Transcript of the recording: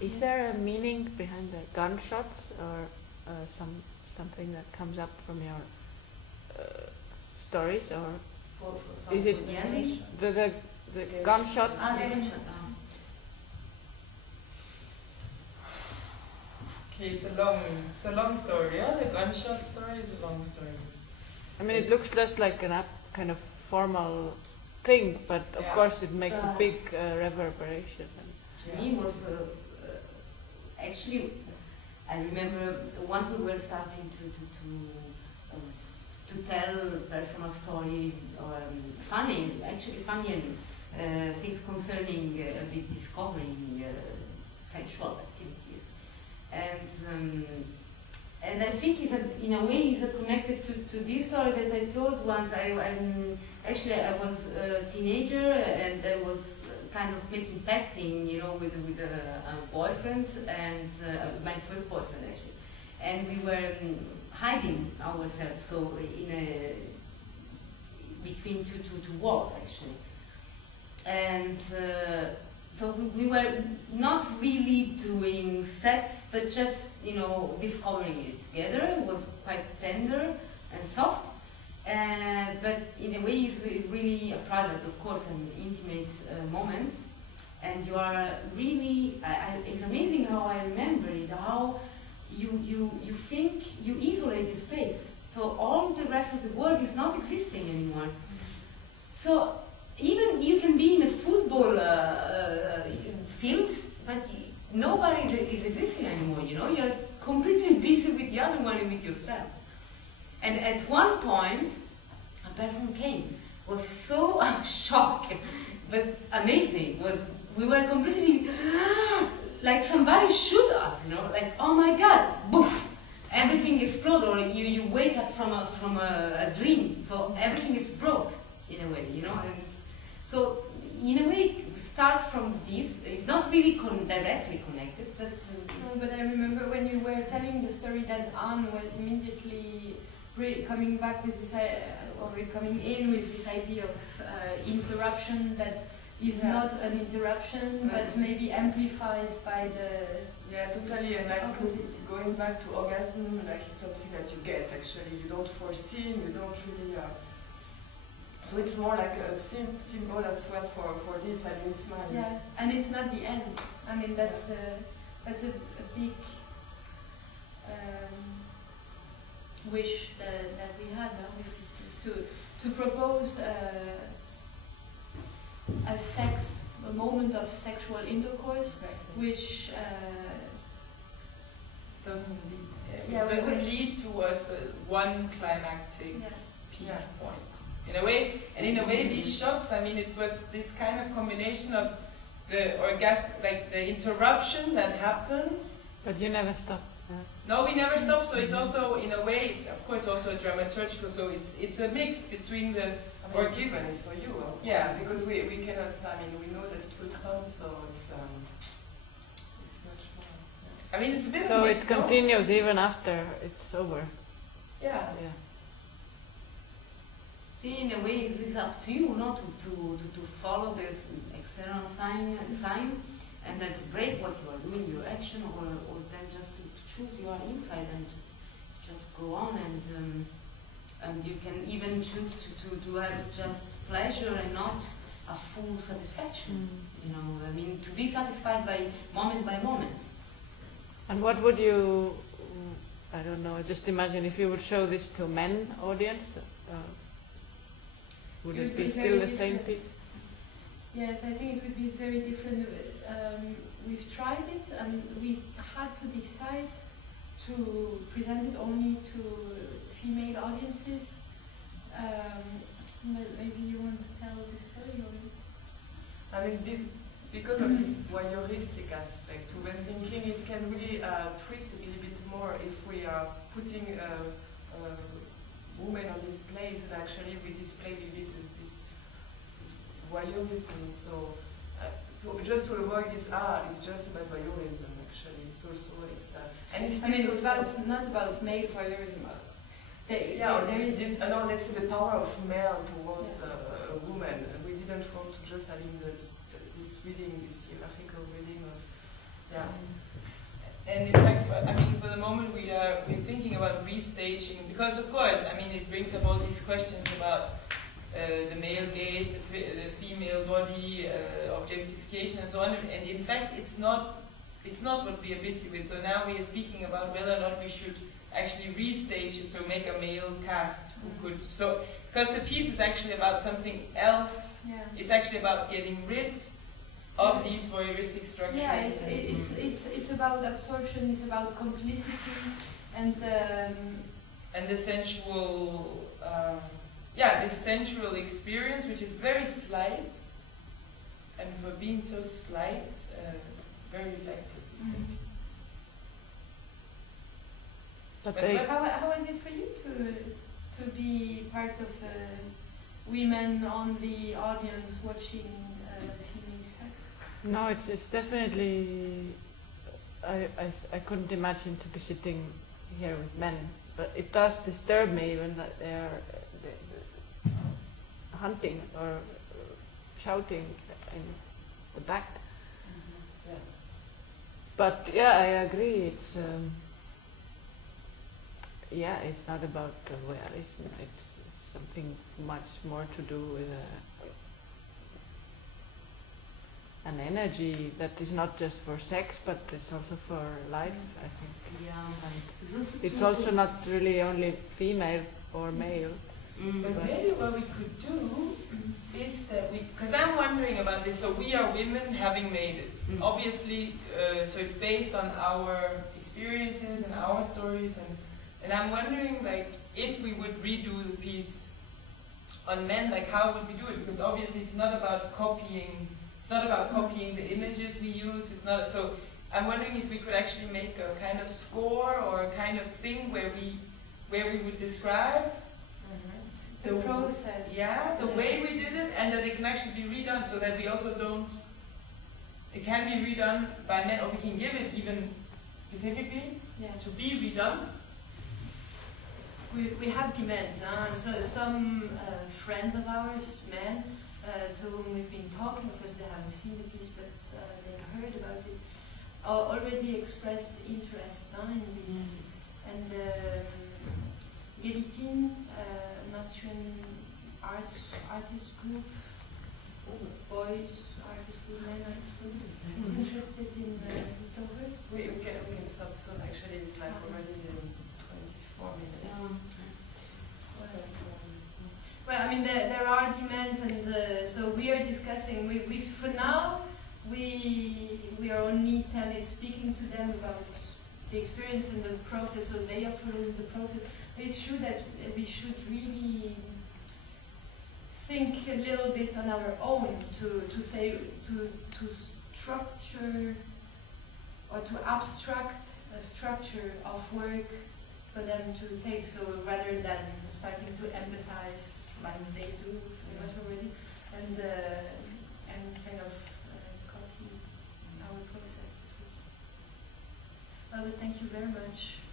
Is there a meaning behind the gunshots, or something that comes up from your stories, or is it the ending? The gunshot? The gunshot. Okay, it's a long story. Yeah, the gunshot story is a long story. I mean, it looks just like a kind of formal thing, but of course it makes a big reverberation. To me, was actually, I remember once we were starting to tell personal story or funny and things concerning a bit discovering sexual activities, and I think in a way is connected to this story that I told once. I was a teenager and I was kind of making petting, with a boyfriend, and my first boyfriend actually, and we were hiding ourselves, so between two walls actually, and so we were not really doing sex, but just discovering it together. It was quite tender and soft. But in a way it's really a private, of course, an intimate moment, and you are really, it's amazing how I remember it, how you think you isolate the space, so all the rest of the world is not existing anymore. So even you can be in a football field, but nobody is existing anymore, you're completely busy with the other one and with yourself. And at one point, a person came, was so shocked, but amazing. We were completely like somebody shoot us, like, oh my God, boof, everything exploded, or you wake up from a dream, so everything is broke in a way, And so in a way, start from this. It's not really directly connected, but. But I remember when you were telling the story that Anne was immediately coming back with this, or coming in with this idea of interruption that is not an interruption, but maybe amplifies by the. Yeah, totally, and like opposite. Going back to orgasm, like it's something that you get actually. You don't foresee, you don't really. So it's more like a symbol as well for this. I mean, it's my. Yeah, and it's not the end. I mean, that's a big wish that we had, to propose a moment of sexual intercourse, which doesn't lead towards one climactic peak point. In a way, these shots, I mean, it was this kind of combination of the orgasm, like the interruption that happens. But you never stop. No, we never stop. So it's also, in a way, it's of course also dramaturgical. So it's a mix between the. It's given, it's for you. Because we cannot. I mean, we know that it will come, so it's much more. I mean, it's a bit. So it continues even after it's over. Yeah. See, in a way, it's up to you, not to follow this external sign, and then to break what you are doing, your action, or then just to choose your inside and just go on, and you can even choose to have just pleasure and not a full satisfaction. I mean, to be satisfied by moment. And what would you? I don't know. Just imagine if you would show this to men audience. Would it be still the same piece? Yes, I think it would be very different. We've tried it, and we had to decide to present it only to female audiences. Maybe you want to tell the story? I mean, because of this voyeuristic aspect, we were thinking it can really twist it a little bit more if we are putting women on this place, and actually we display a little bit this voyeurism. So just to avoid this, it's just about voyeurism actually. It's not about male voyeurism. Let's say the power of male towards a woman. We didn't want to just having this reading, this hierarchical reading of restaging, because of course, I mean, it brings up all these questions about the male gaze, the female body, objectification, and so on. And in fact, it's not what we are busy with. So now we are speaking about whether or not we should actually restage it, so make a male cast who could. So because the piece is actually about something else. Yeah. It's actually about getting rid of these voyeuristic structures. Yeah, it's about absorption. It's about complicity, and the sensual. Yeah, this sensual experience, which is very slight, and for being so slight, very effective. Mm-hmm. But how is it for you to be part of a women-only audience watching female sex? No, it's definitely. I couldn't imagine to be sitting here with men, but it does disturb me when they are hunting or shouting in the back. Mm-hmm. Yeah. But yeah, I agree. It's it's not about voyeurism. It's something much more to do with an energy that is not just for sex, but it's also for life. I think. Yeah. And it's also not really only female or male. But maybe what we could do is that because I'm wondering about this, so we are women having made it. Obviously, so it's based on our experiences and our stories, and I'm wondering, like, if we would redo the piece on men, like, how would we do it? Because obviously it's not about copying, the images we used, it's not, so I'm wondering if we could actually make a kind of score or a kind of thing where we would describe the process. Yeah, the way we did it, and that it can actually be redone, so that we also don't. It can be redone by men, or we can give it even specifically to be redone. We have demands. So some friends of ours, men, to whom we've been talking, because they haven't seen the piece, but they've heard about it, already expressed interest in this. And Générique, Austrian artist group, boys artist group, men artist group, is interested in his daughter. We can stop soon. Actually, it's like already 24 minutes. Well, I mean, there are demands, and so we are discussing. We for now we are only speaking to them about the experience and the process, so they are following the process. It's true that we should really think a little bit on our own to structure or to abstract a structure of work for them to take. So rather than starting to empathize like they do very much already, and kind of copy our process. Well, thank you very much.